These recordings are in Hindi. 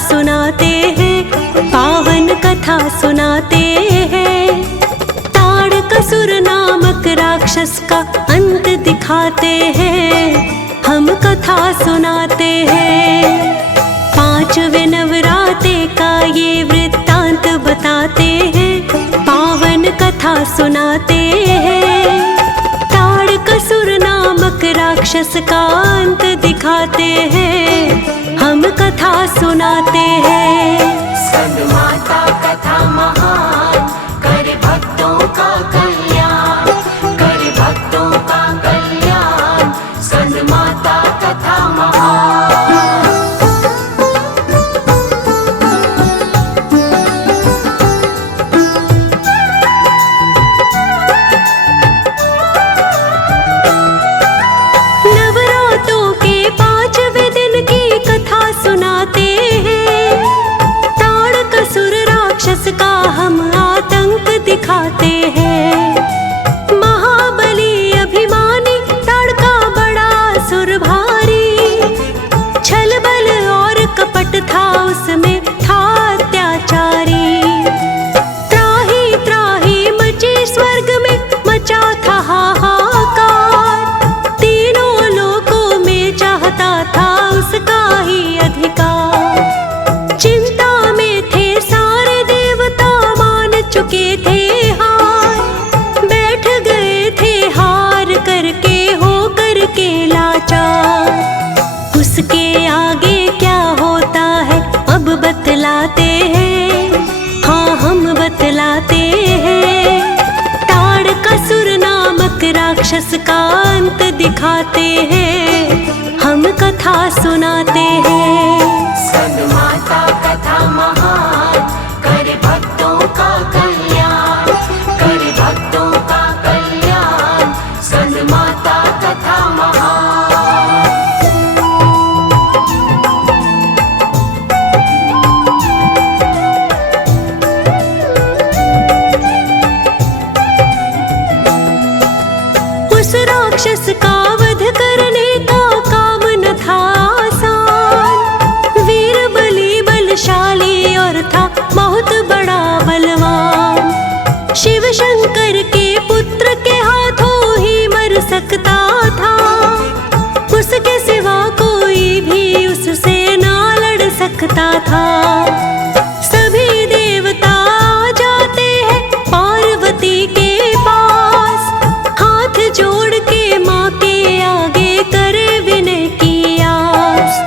सुनाते हैं, पावन कथा सुनाते हैं। ताड़कासुर नामक राक्षस का अंत दिखाते हैं, हम कथा सुनाते हैं। पांचवें नवरात्रे का ये वृत्तांत बताते हैं, पावन कथा सुनाते हैं। ताड़कासुर नामक राक्षस का अंत दिखाते हैं, हम कथा सुनाते हैं। स्कंदमाता कथा महान, करे भक्तों का कल्याण, करे भक्तों का कल्याण। स्कंदमाता कथा महान। नवरात्रों के 5वें दिन की कथा सुनाते हैं, ताड़कासुर राक्षस का हम आतंक दिखाते हैं। महाबली अभिमानी ताड़का बड़ा असुर भारी, छल बल और कपट था उसमें, था अत्याचारी। त्राही त्राही मची स्वर्ग में, मचा था हाहाकार। तीनों लोकों में चाहता था उसका ही अधिकार। चिंता में थे सारे देवता, मान चुके थे हार। बैठ गए थे हार करके, हो करके लाचार। उसके आगे क्या होता है अब बतलाते हैं, हाँ हम बतलाते हैं। ताड़कासुर नामक राक्षस का अंत दिखाते हैं, हम कथा सुनाते हैं। स्कंदमाता कथा महान, करे भक्तों का कल्याण, करे भक्तों का कल्याण। स्कंदमाता कथा महान। उस राक्षस का वध करने का काम न था आसान। वीर बली बलशाली और था बहुत बड़ा बलवान। शिव शंकर के पुत्र के हाथों ही मर सकता था, उसके सिवा कोई भी उससे ना लड़ सकता था। सभी देवता आ जाते हैं पार्वती के पास, हाथ जोड़ के माँ के आगे करे विनय की आस।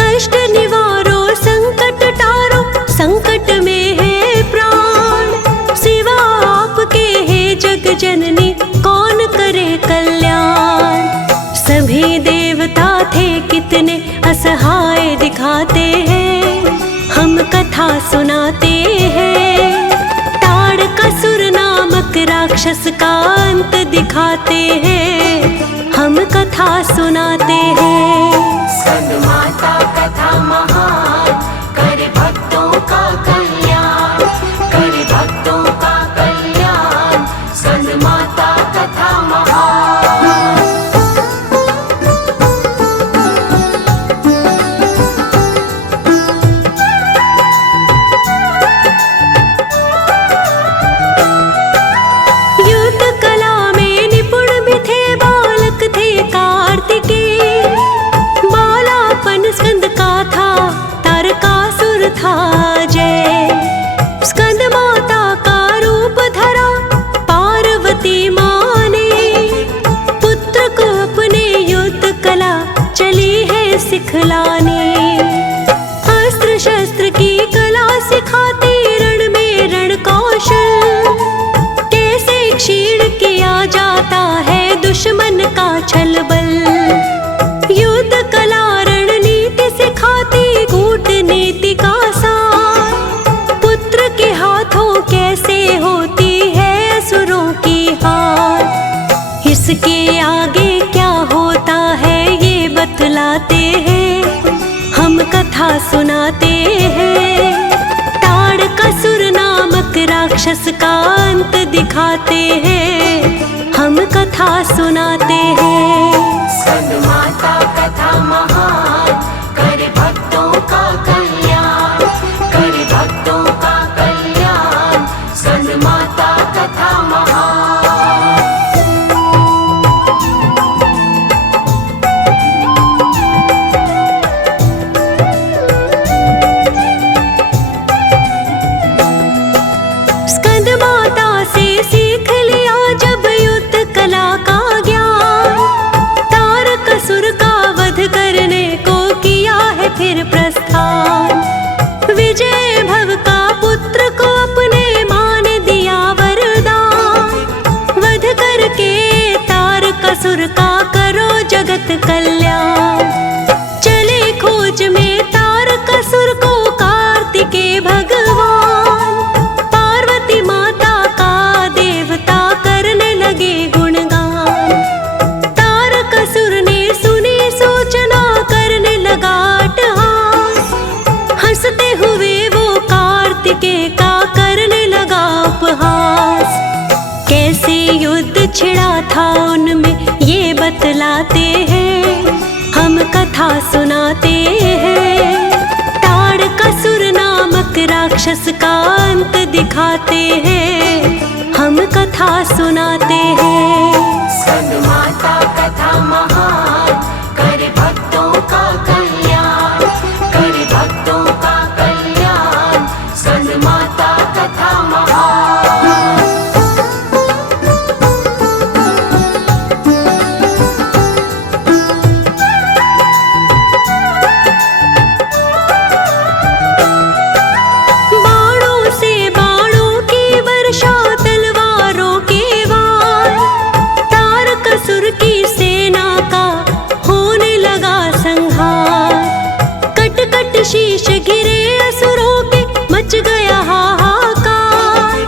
कष्ट निवारो संकट टारो, संकट में है प्राण। सिवा आपके है जग जननी, कौन करे कल्याण। सभी देवता थे कितने असहाय दिखाते हैं, हम कथा सुनाते हैं। ताड़कासुर नामक राक्षस का अंत दिखाते हैं, हम कथा सुनाते हैं। स्कंदमाता कथा महान, करे भक्तों का कल्याण, करे भक्तों का कल्याण। स्कंदमाता कथा महान। युद्ध कला में निपुण भी थे, बालक थे कार्तिकेय। बालापन स्कंद का था, तारकासुर था जय। स्कंद माता का रूप धरा पार्वती माँ ने, पुत्र को अपने युद्ध कला चली है सिखलाने। अस्त्र शस्त्र की कला सिखाती, रण में रण कौशल। कैसे क्षीण किया जाता है दुश्मन का छल बल। युद्ध कला रणनीति सिखाती, कूटनीति का सार। पुत्र के हाथों कैसे होती है असुरों की हार। इसके आगे क्या होता है ये बतलाते हैं, हम कथा सुनाते हैं। ताड़कासुर नामक राक्षस का अंत दिखाते हैं, हम कथा सुनाते हैं। स्कंदमाता कथा महान, करे भक्तों का कल्याण, छिड़ा था उनमें ये बतलाते हैं, हम कथा सुनाते हैं। ताड़कासुर नामक राक्षस का अंत दिखाते हैं, हम कथा सुनाते हैं। स्कंद माता कथा महान, करे भक्तों का कल्याण, करे भक्तों का कल्याण। स्कंद माता कथा महान। बाणों से बाणों की वर्षा, तलवारों के वार, तारकासुर की सेना का होने लगा संहार। कट कट शीश गिरे असुरों के, मच गया हाहाकार।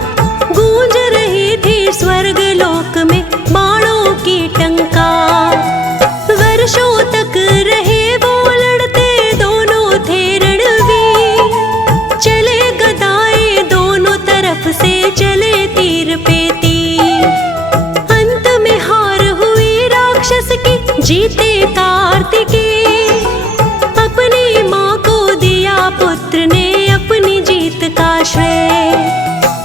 गूंज रही थी स्वर्ग लोक में बाणों की टंकार। वर्षों तक रहे वो लड़ते, दोनों थे रणवीर। चले गदाए दोनों तरफ से, चले तीर पे तीर। अंत में हार हुई राक्षस की, जीते कार्तिकेय। अपनी माँ को दिया पुत्र ने, अपनी जीत का श्रेय।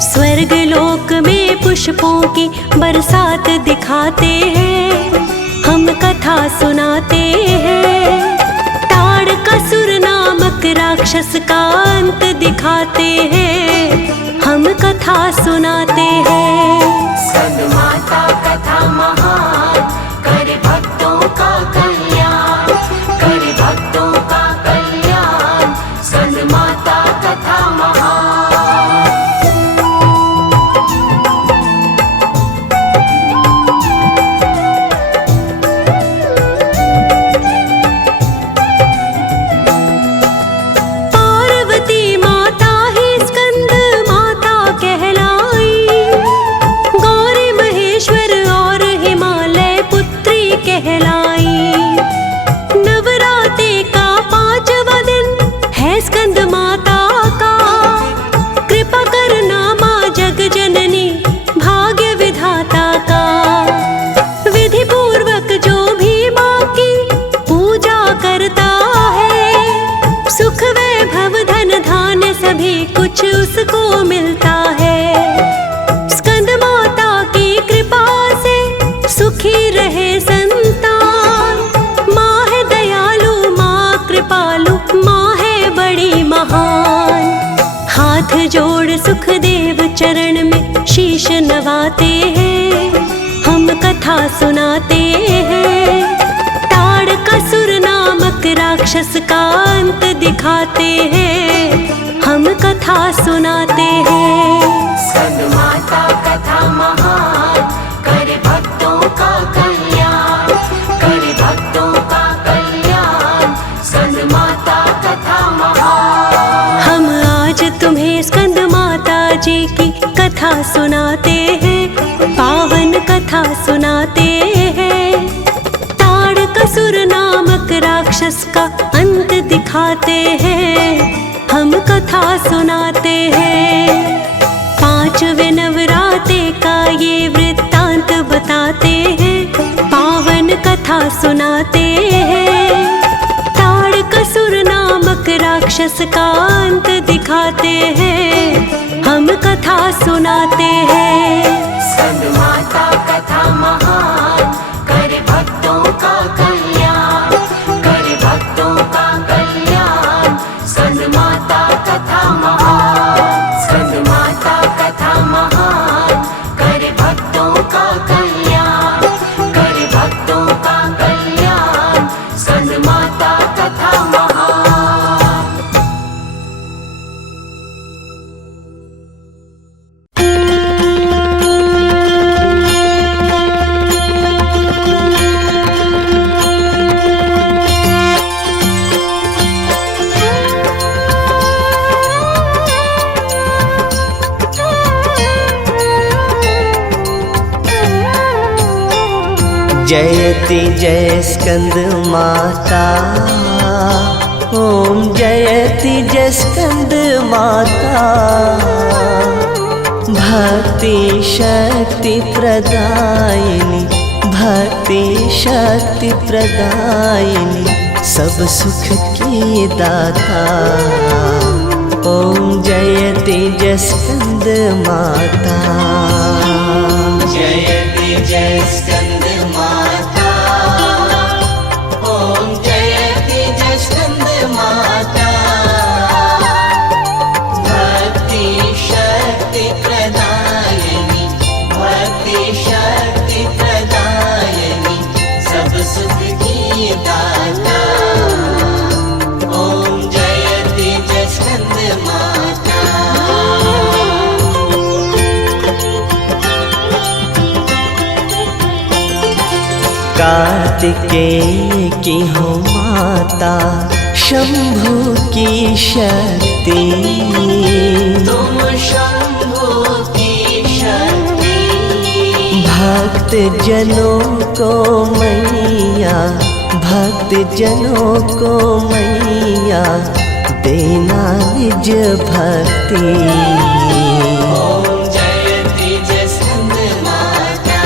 स्वर्ग लोक में पुष्पों की बरसात दिखाते हैं, हम कथा सुनाते हैं। ताड़कासुर नामक राक्षस का अंत दिखाते हैं, हम कथा सुनाते हैं। स्कंद माता कथा महान, करे भक्तों का कल्याण, करे भक्तों का कल्याण। स्कंद माता कथा महान। पार्वती माता ही स्कंद माता कहलाई। गौरी महेश्वर और हिमालय पुत्री कहलाई। नवरात्रि का 5वां दिन है स्कंद माता का। कृपा करना माँ जग जननी, भाग्य विधाता का। विधि पूर्वक जो भी माँ की पूजा करता है, सुख वैभव धन धान्य सभी कुछ उसको मिलता है। स्कंद माता की कृपा से सुखी रहे संतान। माँ है दयालु, माँ कृपालु, माँ है बड़ी महान। हाथ जोड़ सुखदेव चरण में शीश नवाते हैं, हम कथा सुनाते हैं। ताड़कासुर नामक राक्षस का अंत दिखाते हैं, हम कथा सुनाते हैं। स्कंद माता कथा महान, करे भक्तों का कल्याण, करे भक्तों का कल्याण। स्कंद माता कथा महान। हम आज तुम्हें स्कंद माता जी की कथा सुनाते हैं, पावन कथा सुनाते हैं। ताड़कासुर नामक राक्षस का अंत दिखाते हैं, हम कथा सुनाते हैं। 5वें नवरात्रि का ये वृत्तांत बताते हैं, पावन कथा सुनाते हैं। ताड़कासुर नामक राक्षस का अंत दिखाते हैं, हम कथा सुनाते हैं। स्कंद माता कथा महान, करे भक्तों का कल्याण, करे भक्तों का कल्याण। स्कंद माता कथा महान, स्कंद माता कथा महान, करे भक्तों का कल्याण, करे भक्तों का कल्याण। स्कंद माता कथा महान। जयति जय स्कंद माता, ओम जयति जय स्कंद माता। भक्ति शक्ति प्रदायिनी, भक्ति शक्ति प्रदायिनी, सब सुख की दाता। ओम जयति जय स्कंद माता, जयति जय स्कंद माता। ओम जयति जय स्कंद माता। भक्ति शक्ति प्रदायिनी, भक्ति शक्ति प्रदायिनी, सब सुख की दाता। ओम जयति जय स्कंद माता। कार्तिकेय की हो माता, शंभु की शक्ति, तुम शंभु की शक्ति। भक्त जनों को मैया, भक्त जनों को मैया, देना निज भक्ति। ओम जयति जय स्कंद माता।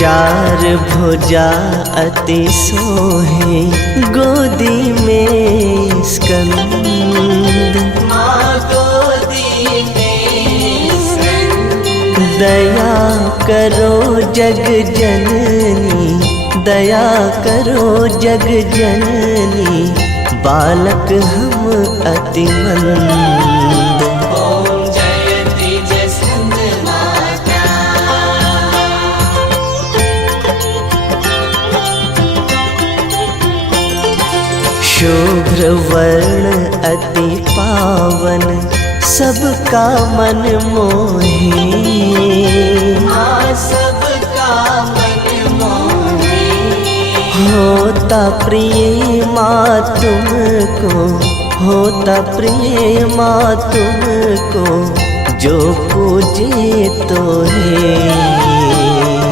चार भुजा अति सोहे, गोदी में स्कंद, माँ गोदी में स्कंद। दया करो जग जननी, दया करो जग जननी, बालक हम अति मंद। ओम जयति जय स्कंद माता। शुभ्र वर्ण अति पावन, सबका मन मोहे, हाँ सबका मन मोहे। होता प्रिय माँ तुमको, होता प्रिय माँ तुमको, जो पूजे तो है।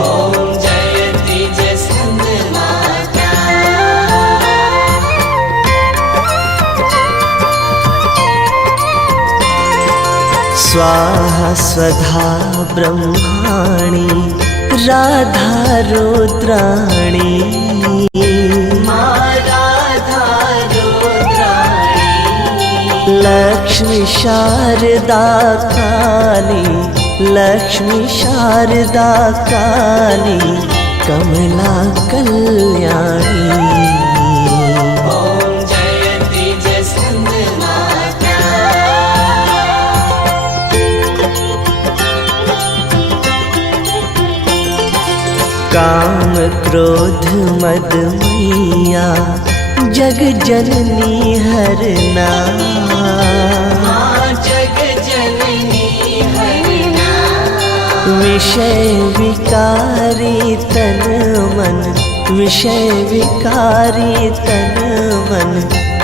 ओम जयति जय स्कंद माता। स्वाहा स्वधा ब्रह्माणी, राधा रुद्राणी, माँ राधा रुद्राणी। लक्ष्मी शारदा काली, लक्ष्मी शारदा काली, कमला कल्याणी। ओम जयति जय स्कंद माता। काम क्रोध मद मैया, जग जननी हरना, माँ जग जननी हरना। विषय विकारी तन मन, विषय विकारी तन मन,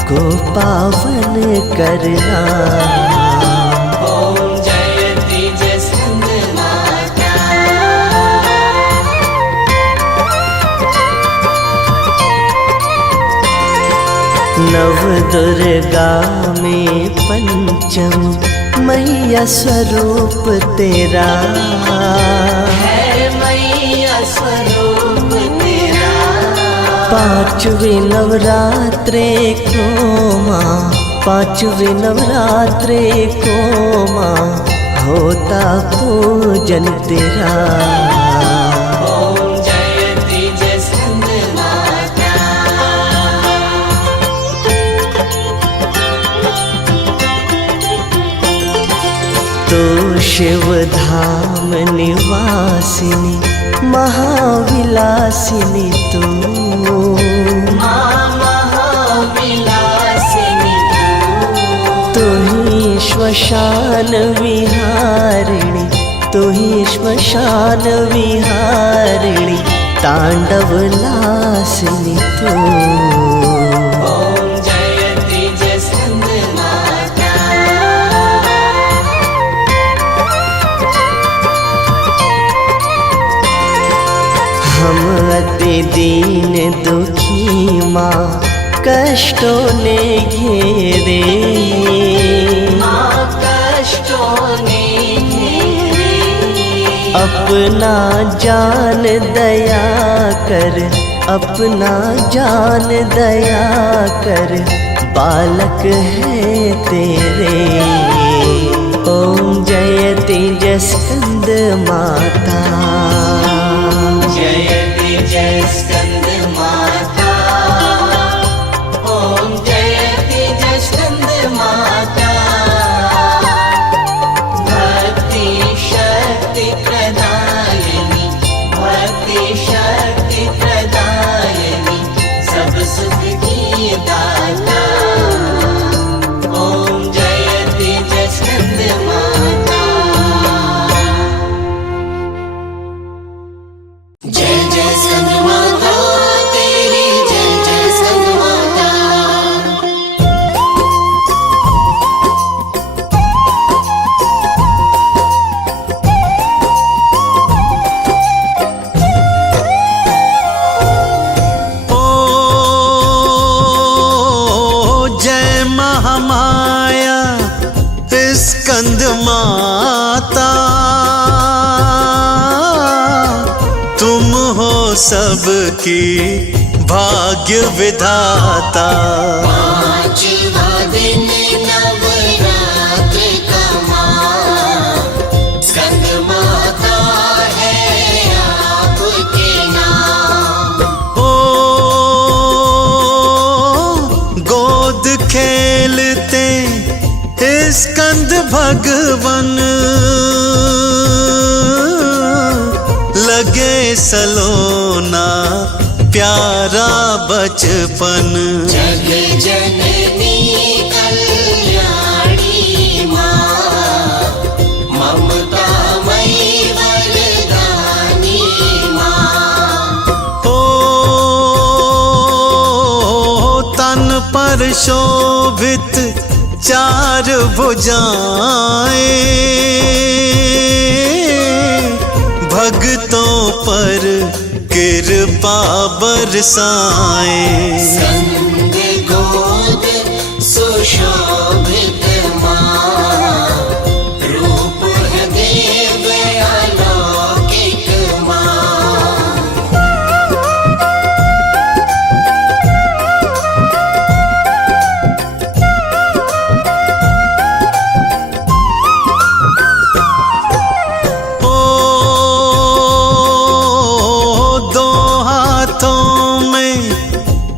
को पावन करना। ओम जयति जय स्कंद माता। नव दुर्गा में पंचम, मैया स्वरूप तेरा, है मैया स्वरूप तेरा। पांचवे नवरात्रे को माँ, पांचवे नवरात्रे को माँ, होता पूजन तेरा। ओम जयति जय स्कंद माता। तो शिव धाम निवासिनी, महाविलासिनी तू, माँ महाविलासिनी तू ही श्मशान विहारिणी, तू ही श्मशान विहारिणी, तांडव लासिनी तू। ओम जयति जय स्कंद माता। हम अति दीन दुखी माँ, कष्टों ने घेरे, माँ कष्टों ने घेरे। अपना जान दया कर, अपना जान दया कर, बालक है तेरे। ओम जयति जय स्कंद माता, जयति जय स्कंद माता। ओम जयति जय स्कंद माता। भक्ति शक्ति प्रदायिनी, भक्ति शक्ति प्रदायिनी, सब सुख की दाता। ओम जयति जय स्कंद माता। जय जय स्कंद माता तेरी, जय जय स्कंद माता। ओ जय महामाया स्कंद माता, तुम हो सबकी भाग्य विधाता। पांचवा दिन नवरात्र का माँ, स्कंद माता है आपके नाम। ओ गोद खेलते स्कंद भगवन, लगे सलोना प्यारा बचपन। जग जननी कल्याणी माँ, ममता मई वरदानी माँ। ओ तन पर शोभित चार भुजाएं, भक्तों पर कृपा बरसाएं। स्कंद गोद सुशोभित माँ, रूप है दिव्य अलौकिक माँ।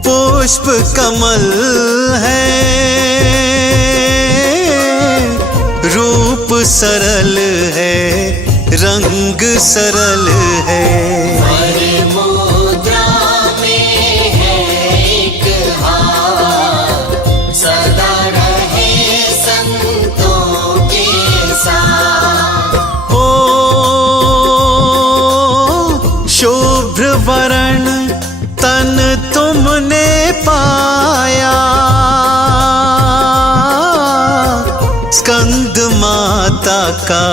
पुष्प कमल है, रूप सरल है, रंग सरल है। हर मुद्रा में है एक हार, सदा रहे संतों के साथ। ओ शुभ्र वर्ण तन तुमने पाया, स्कंद माता का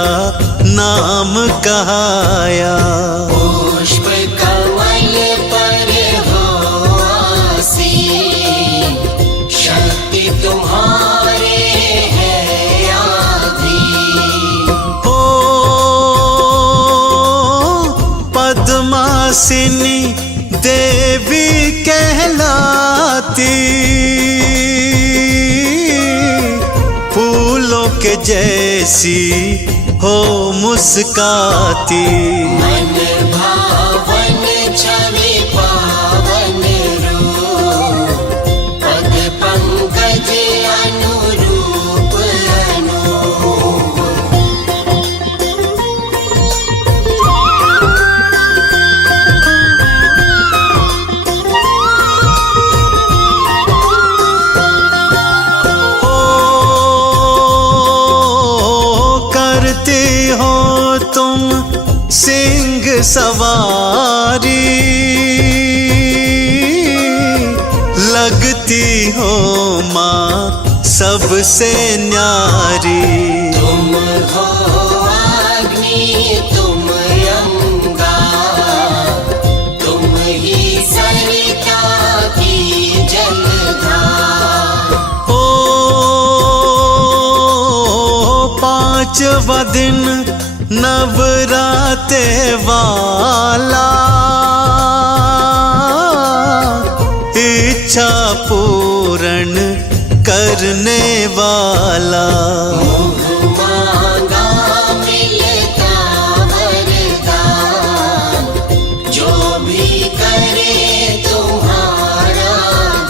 नाम कहाया। पुष्प कमल पर हो आसीन, शक्ति तुम्हारे है आधीन। ओ पद्मासिनी देवी कहलाती, फूलों के जैसी हो मुस्काती। मन भावन छवि पावन रूप, पद पंकज अनुरूप अनूप। हो तुम सिंह सवारी, लगती हो माँ सबसे न्यारी। तुम हो अग्नि तुम अंगा, तुम ही सरिता की जलधारा। पांचवा दिन नवराते वाला, इच्छा पूर्ण करने वाला। मांगा मिलता वरदान, जो भी करे तुम्हारा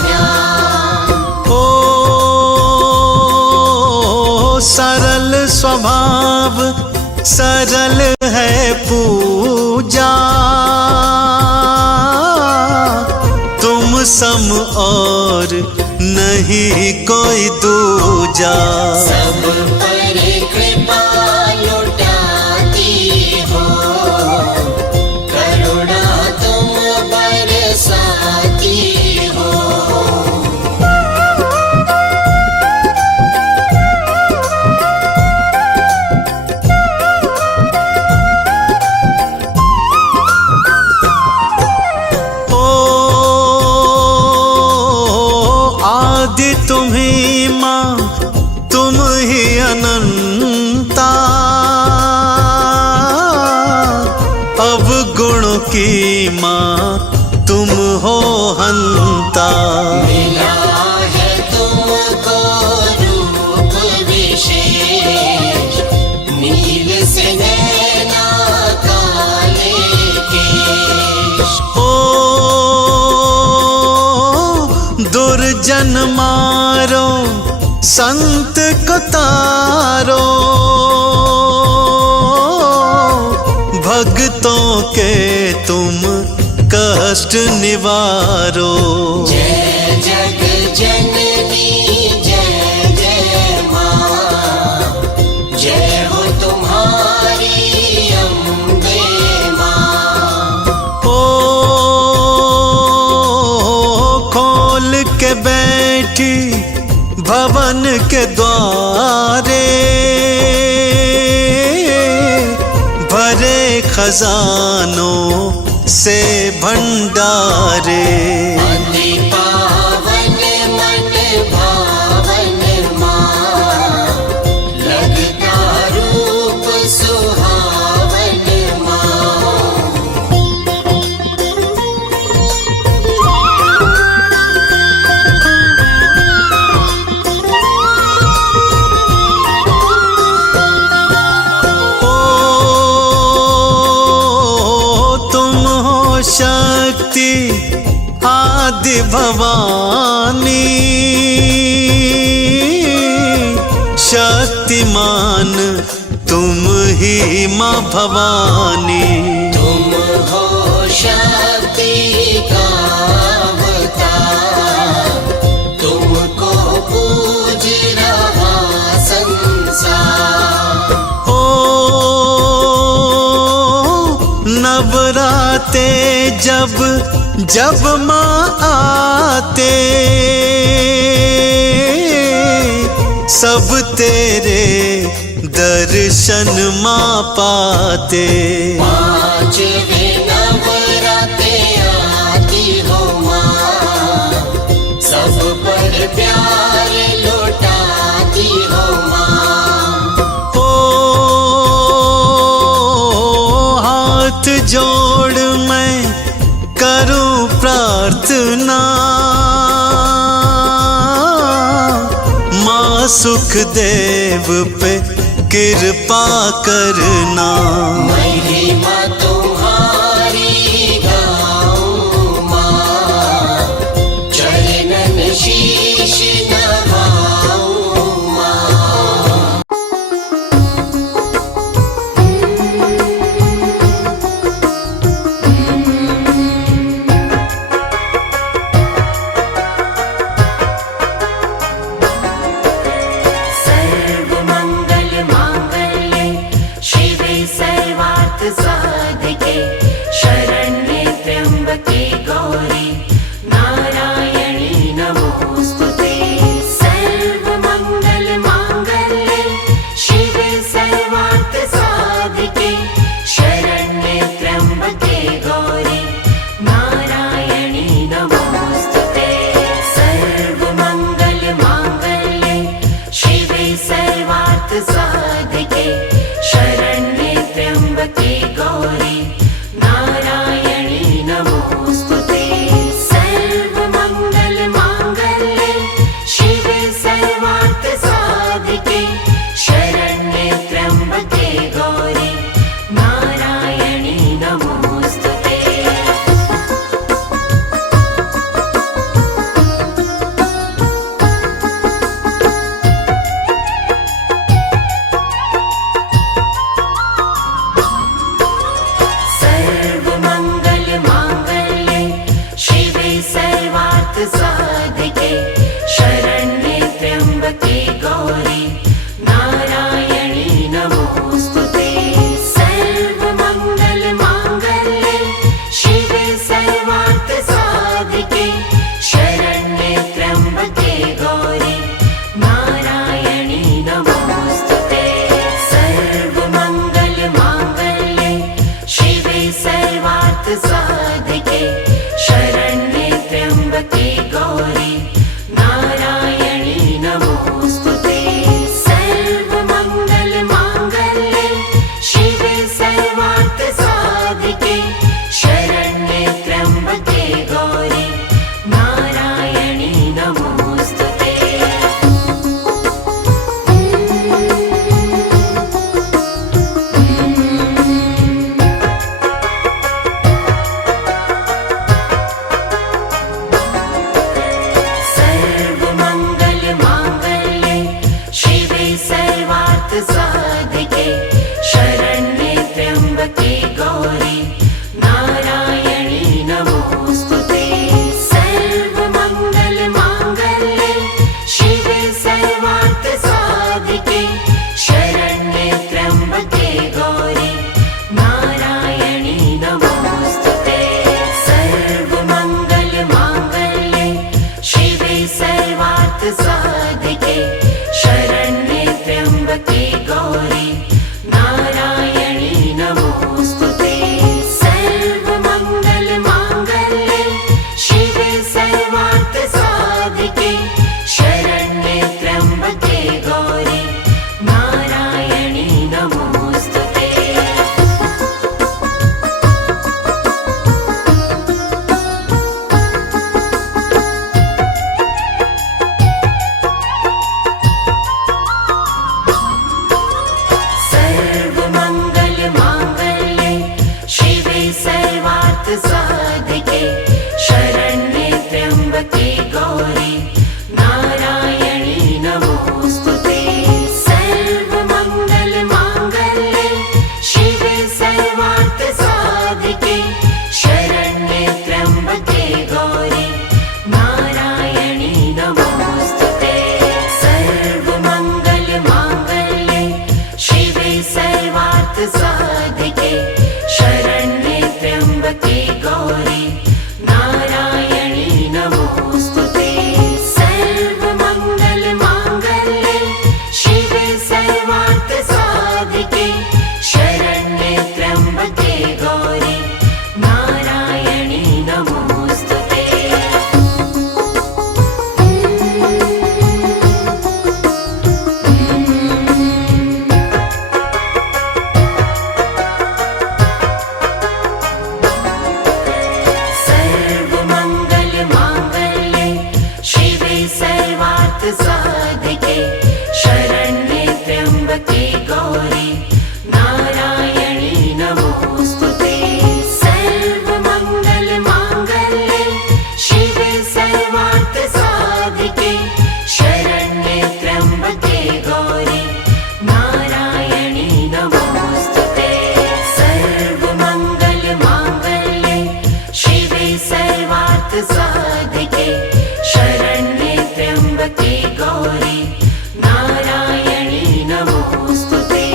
ध्यान। ओ सरल स्वभाव सरल है पूजा, तुम सम और नहीं कोई दूजा। सब पर कृपा लुटाती हो, करुणा तुम बरसाती हो। आदि तुम ही माँ, तुम ही अनंता, अवगुणों की माँ तुम हो हंता। मिला है तुमको रूप विशेष, नील से नैना काले केश। ओ दुर्जन मारो संत को तारो, भक्तों के तुम कष्ट निवारो। जय जग जननी जय जय माँ, जय हो तुम्हारी अम्बे माँ। ओ खोल के बैठी भवन के द्वारे, भरे खजानों से भंडारे। अति पावन मन भावन माँ, लगता रूप सुहावन माँ। शक्ति आदि भवानी, शक्तिमान तुम ही माँ भवानी। तुम हो शक्ति का अवतार, तुमको पूज रहा संसार। ओ नवराते जब जब माँ आते, सब तेरे दर्शन माँ पाते। पांचवे नवराते आती हो माँ, सब पर प्यार लुटाती हो माँ। ओ हाथ जोड़ मैं करूं प्रार्थना, माँ सुखदेव पे कृपा करना। महिमा तुम्हारी गाऊं माँ, चरणन शीश नभाऊं माँ। सर्वमंगल मांगल्ये शिवे सर्वा साधिके शरण्ये त्र्यम्बके गौरी नारायणी नमोस्तुते। सर्वमंगल मांगल्ये शिवे सर्वार्थ साधिके शरण्ये त्र्यम्बके गौरी नारायणी नमोस्तुते। सर्वमंगल मांगल्ये शिवे सर्वार्थ साधिके शरण्ये त्र्यम्बके गौरी नारायणी नमोस्तुते। सर्वमंगल मांगल्ये शिवे सर्वार्थ साधिके शरण्ये त्र्यम्बके गौरी नारायणी नमोस्तुते। सर्वमंगल मांगल्ये शिवे सर्वार्थ साधिके शरण्ये त्र्यम्बके गौरी नारायणी नमोस्तुते। सर्वमंगल मांगल्ये शिवे सर्वार्थ साधिके शरण्ये त्र्यम्बके गौरी नारायणी नमोस्तुते। सर्वमंगल मांगल्ये शिवे सर्वार्थ साधिके शरण्ये त्र्यम्बके गौरी नारायणी नमोस्तुते। सर्वमंगल मांगल्ये शिवे सर्वार्थ साधिके शरण्ये त्र्यम्बके गौरी नारायणी नमोस्तुते। सर्वमंगल मांगल्ये शिवे सर्वार्थ साधिके शरण्ये त्र्यम्बके गौरी नारायणी नमोस्तुते। सर्वमंगल मांगल्ये शिवे सर्वार्थ साधिके शरण्ये त्र्यम्बके गौरी नारायणी नमोस्तुते। सर्वमंगल मांगल्ये शिवे सर्वार्थ साधिके शरण्ये त्र्यम्बके गौरी नारायणी नमोस्तुते। सर्वमंगल मांगल्ये शिवे सर्वार्थ साधिके शरण्ये त्र्यम्बके गौरी नारायणी नमोस्तुते। सर्वमंगल मांगल्ये शिवे सर्वार्थ साधिके शरण्ये त्र्यम्बके गौरी नारायणी नमोस्तुते। सर्वमंगल मांगल्ये शिवे सर्वार्थ साधिके शरण्ये त्र्यम्बके गौरी नारायणी नमोस्तुते। सर्वमंगल मांगल्ये शिवे सर्वार्थ साधिके शरण्ये त्र्यम्बके गौरी नारायणी नमोस्तुते।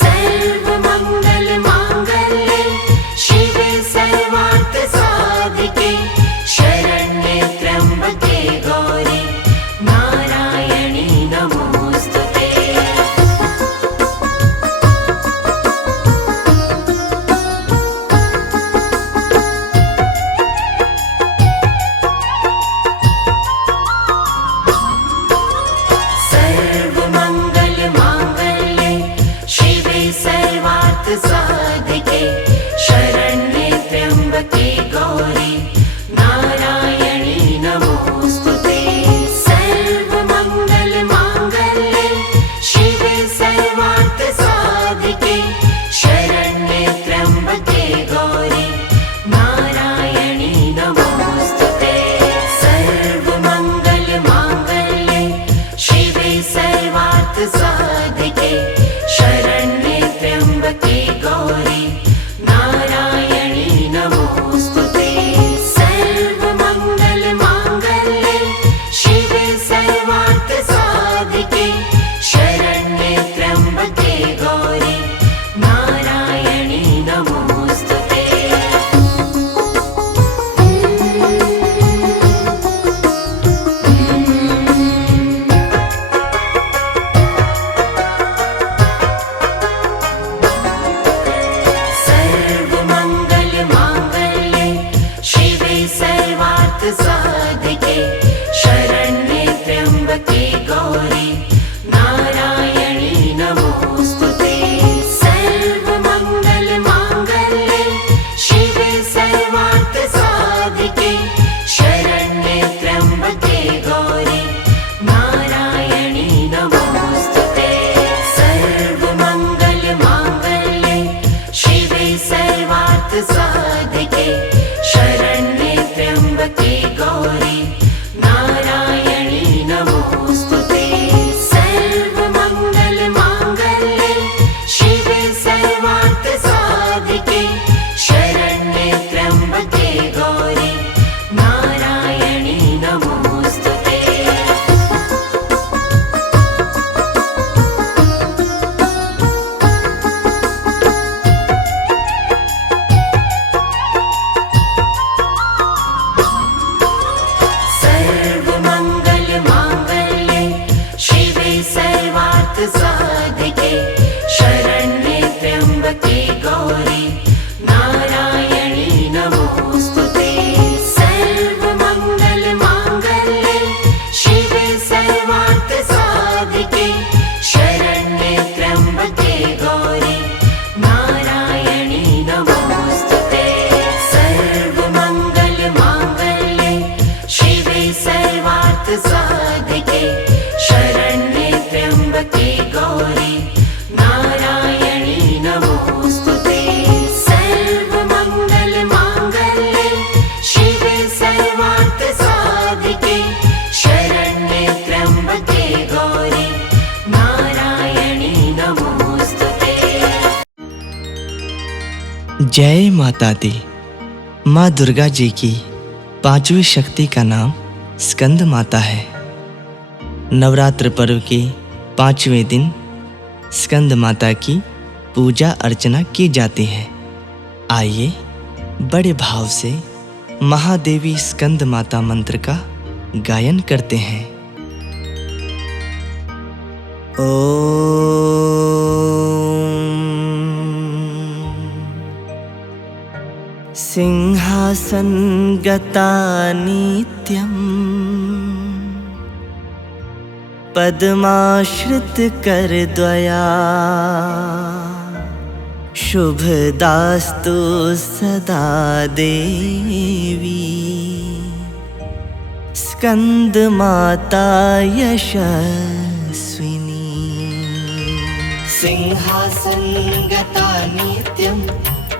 सर्वमंगल मांगल्ये शिवे सर्वार्थ साधिके शरण्ये त्र्यम्बके गौरी नारायणी नमोस्तुते। सर्वार्थ साधिके शरण्ये त्र्यंबके गौरी नारायणी नमोस्तुते। सर्वमंगल मांगल्ये शिवे सर्वार्थ साधिके शरण्ये त्र्यंबके गौरी नारायणी नमोस्तुते। जय माता दी। माँ दुर्गा जी की 5वीं शक्ति का नाम स्कंद माता है। नवरात्र पर्व के 5वें दिन स्कंद माता की पूजा अर्चना की जाती है। आइए बड़े भाव से महादेवी स्कंद माता मंत्र का गायन करते हैं। सिंहासन गता नित्यं पद्माश्रित करद्वया शुभदास्तु सदा देवी स्कंद माता यशस्विनी। सिंहासन गता नित्यं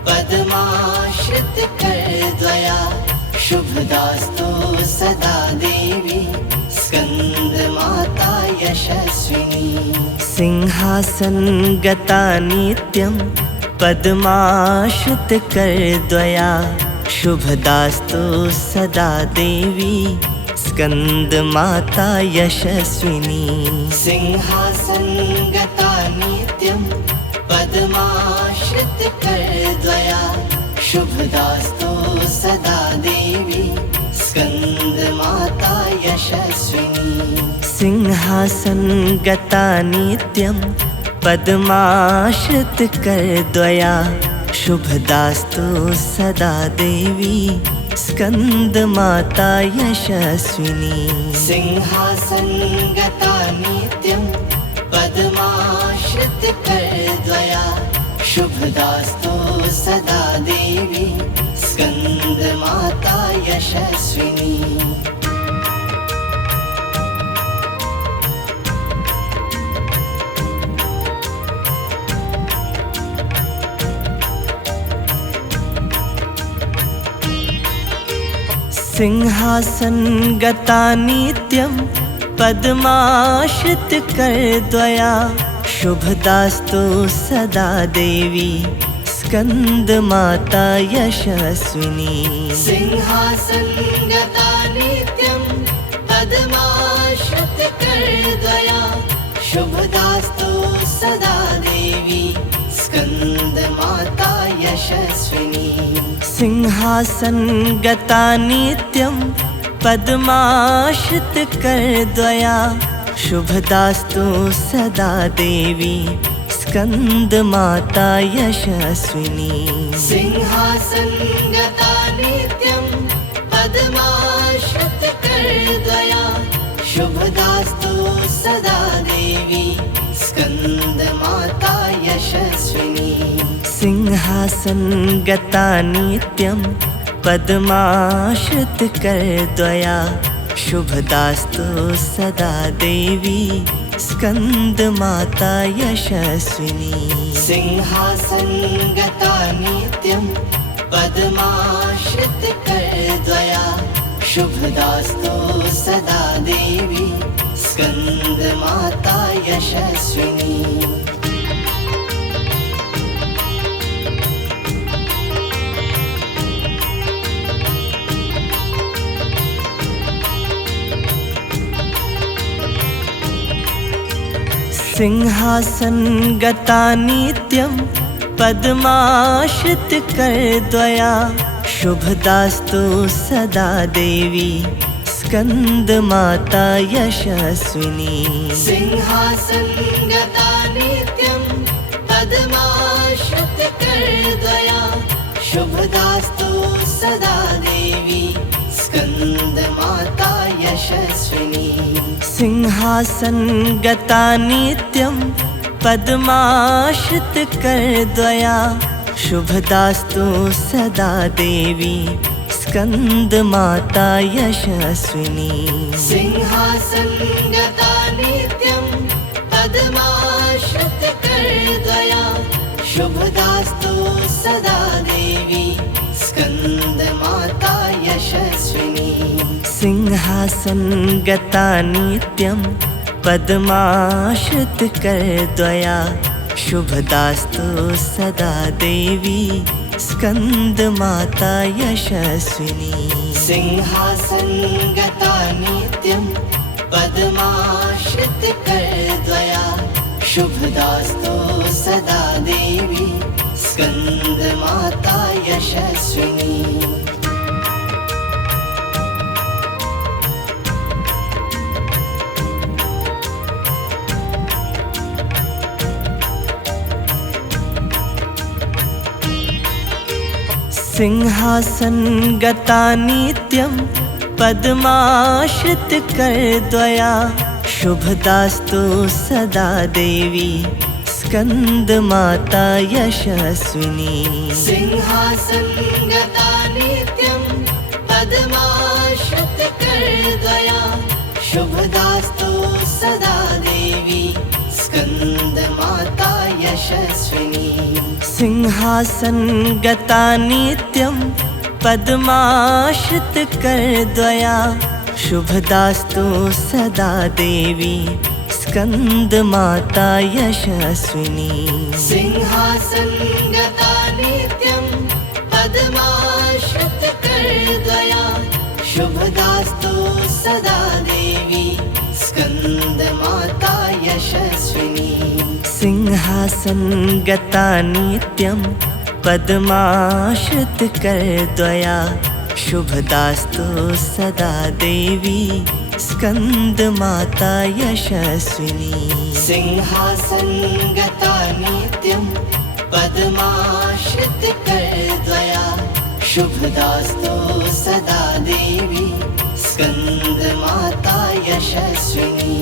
पद्माश्रित करद्वया शुभदास्तु सदा देवी स्कंद माता यशस्विनी। सिंहासन गता नित्यं पद्माश्रित करद्वया शुभदास्तु सदा देवी स्कंद माता यशस्विनी। सिंहासन गता नित्यं पद्माश्रित करद्वया शुभदास्तु सदा देवी स्कंद माता यशस्विनी। सिंहासन गता नित्यं पद्माश्रित करद्वया शुभदास्तु सदा देवी स्कंद माता यशस्विनी। सिंहासन गता नित्यं पद्माश्रित करद्वया शुभदास्तु सदा देवी स्कंद माता यशस्विनी। सिंहासन गता नित्यं पद्माश्रित करद्वया शुभदास्तु सदा देवी स्कंद माता यशस्विनी। सिंहासन गता नित्यं पद्माश्रित करद्वया शुभदास्तु सदा देवी स्कंद माता यशस्विनी। सिंहासन गता नित्यं पद्माश्रित करद्वया शुभदास्तु सदा देवी स्कंद माता यशस्विनी। सिंहासन गता नित्यं पद्माश्रित करद्वया शुभदास्तु सदा देवी स्कंद माता यशस्विनी। सिंहासन गता नित्यं पद्माश्रित करद्वया शुभदास्तु सदा देवी स्कंद माता यशस्विनी। सिंहासन गता नित्यं पद्माश्रित करद्वया शुभदास्तु सदा देवी स्कंद माता यशस्विनी। सिंहासन गता नित्यं पद्माश्रित करद्वया शुभदास्तु सदा देवी स्कंद माता यशस्विनी। सिंहासन गता नित्यं पद्माश्रित करद्वया शुभदास्तु सदा देवी स्कंद माता यशस्विनी। सिंहासन गता नित्यं पद्माश्रित करद्वया शुभदास्तु सदा देवी स्कंद माता यशस्विनी। सिंहासन गता नित्यं पद्माश्रित करद्वया शुभदास्तु सदा देवी स्कंद माता यशस्विनी। सिंहासन गता नित्यं पद्माश्रित करद्वया शुभदास्तु सदा देवी स्कंद माता यशस्विनी। सिंहासन गता नित्यं पद्माश्रित करद्वया शुभदास्तु सदा देवी स्कंद माता यशस्विनी। सिंहासन गता नित्यं पद्माश्रित करद्वया शुभदास्तु सदा देवी स्कंद माता यशस्विनी। सिंहासन गता नित्यं पद्माश्रित करद्वया शुभदास्तु सदा देवी स्कंद माता यशस्विनी। सिंहासन गता नित्यं पद्माश्रित करद्वया शुभदास्तु सदा देवी स्कंद माता यशस्विनी। सिंहासन गता नित्यं पद्माश्रित करद्वया शुभदास्तु सदा देवी स्कंद माता यशस्विनी। सिंहासन गता नित्यं पद्माश्रित करद्वया शुभदास्तु सदा देवी स्कंद माता यशस्विनी। सिंहासन गता नित्यं पद्माश्रित करद्वया शुभदास्तु सदा देवी स्कंद माता यशस्विनी।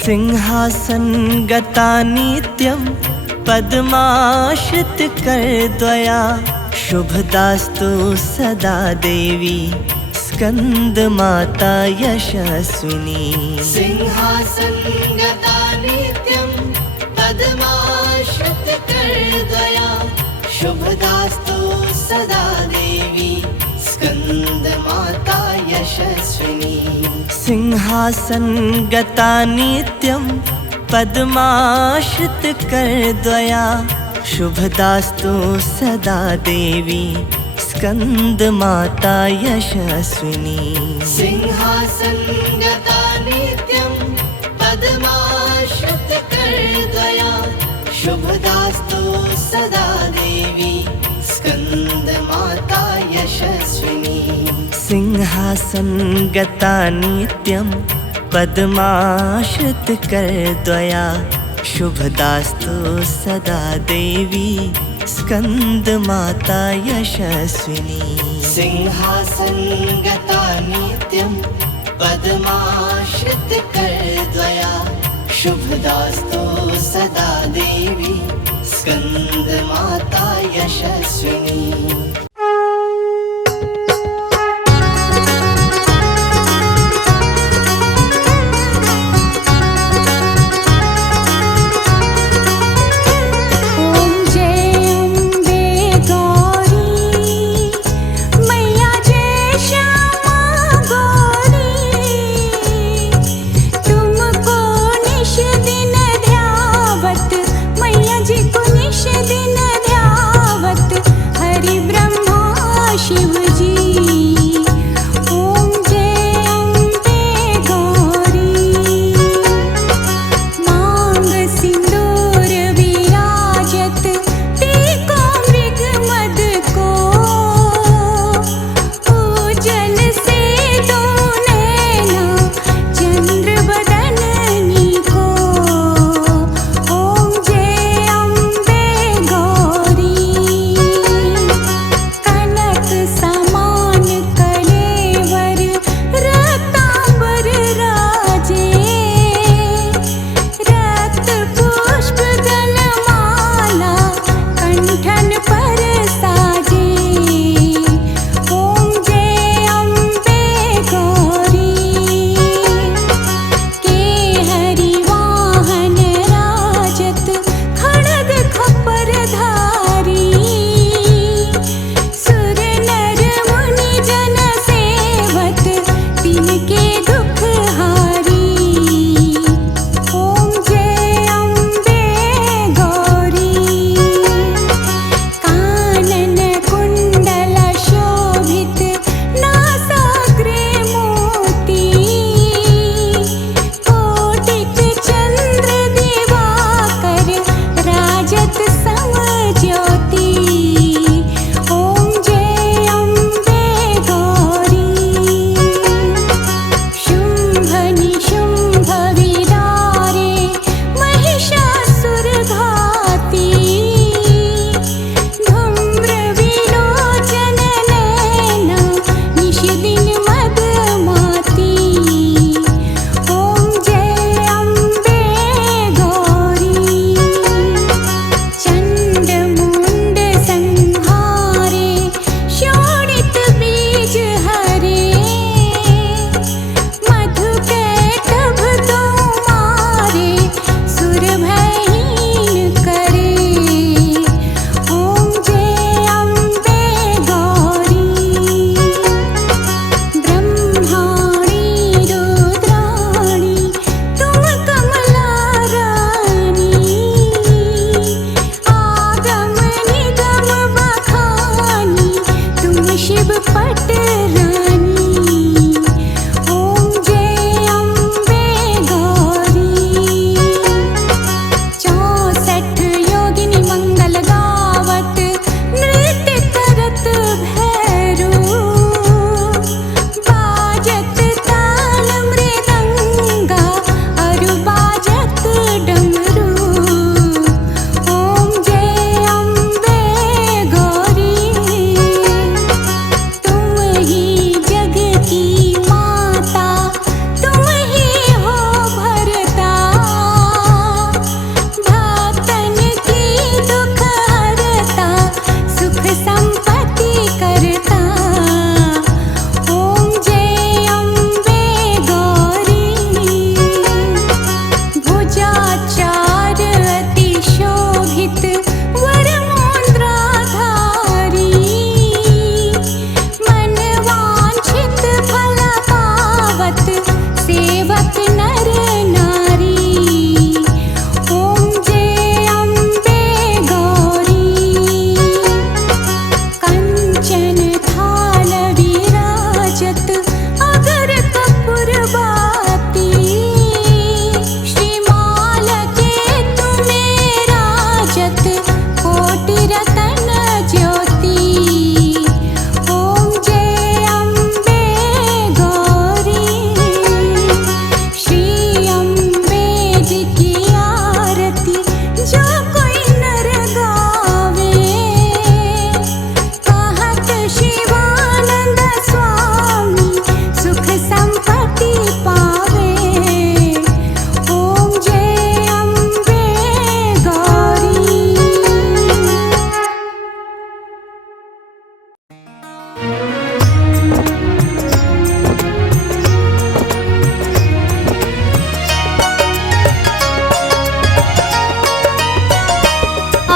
सिंहासन गता नित्यं पद्माश्रित करद्वया शुभदास्तु सदा देवी स्कंद माता यशस्विनी। सिंहासन गता नित्यं पद्माश्रित करद्वया शुभदास्तु सदा देवी स्कंद माता यशस्विनी। सिंहासन गता नित्यं पद्माश्रित करद्वया शुभदास्तु सदा देवी स्कंद माता यशस्विनी। सिंहासन गता नित्यं पद्माश्रित करद्वया शुभदास्तु सदा देवी स्कंद माता यशस्विनी। सिंहासन गता नित्यं पद्माश्रित करद्वया शुभदास्तु सदा देवी स्कंद माता यशस्विनी। सिंहासन गता नित्यं पद्माश्रित करद्वया शुभदास्तु सदा देवी स्कंद माता यशस्विनी। मैया जी को निश दिन ध्यावत हरि ब्रह्म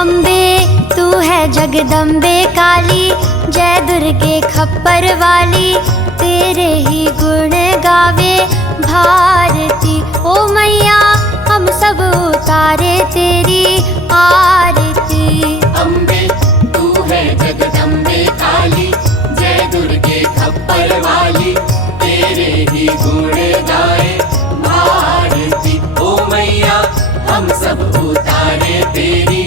अम्बे तू है जगदम्बे काली, जय दुर्गे खप्पर वाली, तेरे ही गुण गावे भारती। ओ मैया हम सब उतारे तेरी आरती। अम्बे तू है जगदम्बे काली, जय दुर्गे खप्पर वाली, तेरे ही गुण गाए भारती। ओ मैया हम सब उतारे तेरी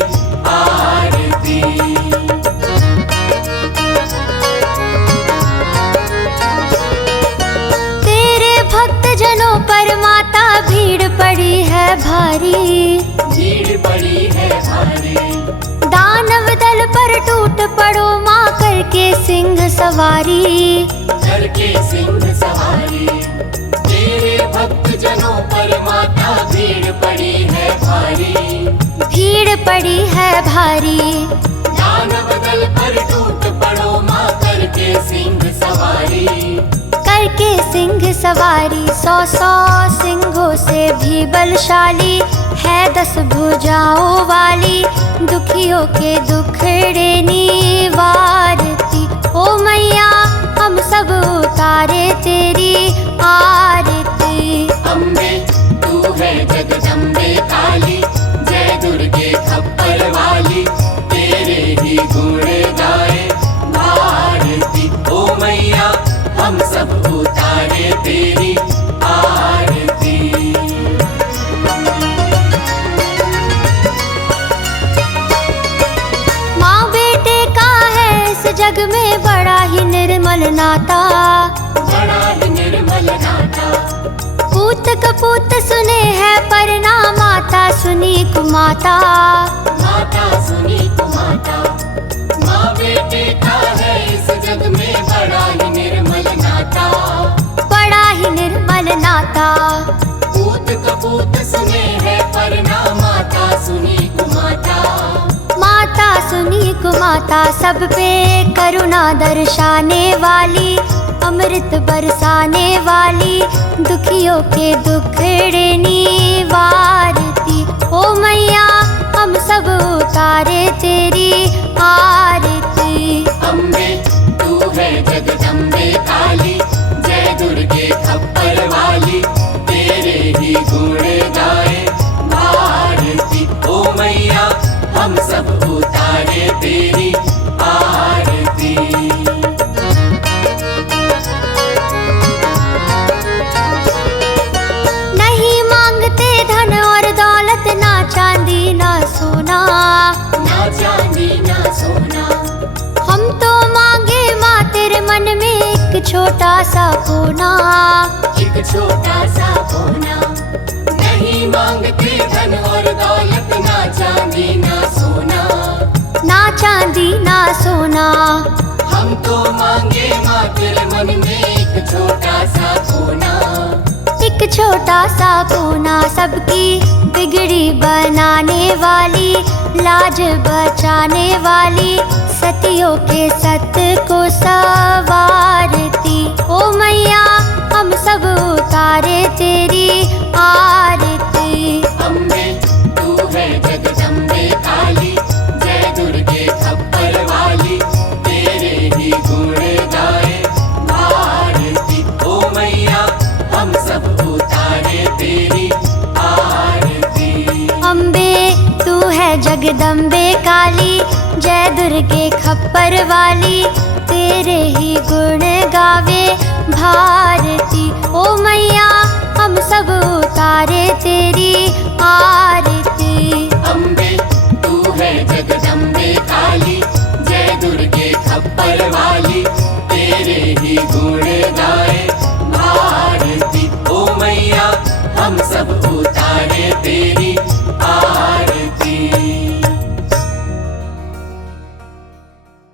आरती। तेरे भक्त जनों पर माता भीड़ पड़ी है भारी, भीड़ पड़ी है भारी। दानव दल पर टूट पड़ो माँ करके सिंह सवारी, करके सिंह सवारी। तेरे भक्त जनों पर माता भीड़ पड़ी है भारी, भीड़ पड़ी है भारी। दानव दल पर टूट पड़ो माँ करके सिंह सवारी, करके सिंह सवारी। 100 सिंहों से भी बलशाली है 10 भुजाओं वाली, दुखियों के दुखड़े निवारती। ओ मैया हम सब उतारे तेरी आरती। अम्बे तू है जगदम्बे काली, जय दुर्गे खप्पर वाली, तेरे ही गुण गाए भारती। ओ मैया हम सब उतारे तेरी आरती। माँ बेटे का है इस जग में बड़ा ही निर्मल नाता, बड़ा ही निर्मल नाता। पूत कपूत सुने है पर ना माता सुनी कुमाता, माता सुनी कुमाता। माँ बेटे का है इस जग में बड़ा ही निर्मल नाता, बड़ा ही निर्मल नाता। पूत कपूत सुने है पर ना माता सुनी कुमाता, माता सुनी कुमाता। सब पे करुणा दर्शाने वाली, अमृत बरसाने वाली, दुखियों के दुखड़े निवारती। ओ मैया हम सब उतारे तेरी आरती। अम्बे तू है जगदम्बे काली, जय दुर्गे खप्पर वाली, तेरे ही गुण गाए भारती। ओ मैया हम सब उतारे तेरी आरती। नहीं मांगते धन और दौलत, ना चांदी ना सोना, ना चांदी ना सोना। हम तो मांगे माँ तेरे मन में एक छोटा सा कोना, एक छोटा सा कोना। नहीं मांगते धन और दौलत, ना चांदी ना सोना, ना चांदी ना सोना। हम तो मांगे माँ तेरे मन में एक छोटा सा कोना, एक छोटा सा कोना। सबकी बिगड़ी बनाने वाली, लाज बचाने वाली, सतियों के सत को सवारती। ओ मैया हम सब उतारे तेरी आरती। अम्बे तू है जगदम्बे काली, जय दुर्गे खप्पर वाली, तेरे ही गुण गाए भारती। ओ मैया हम सब उतारे तेरी आरती। अम्बे तू है जगदम्बे काली, जय दुर्गे खप्पर वाली, तेरे ही गुण गावे भारती।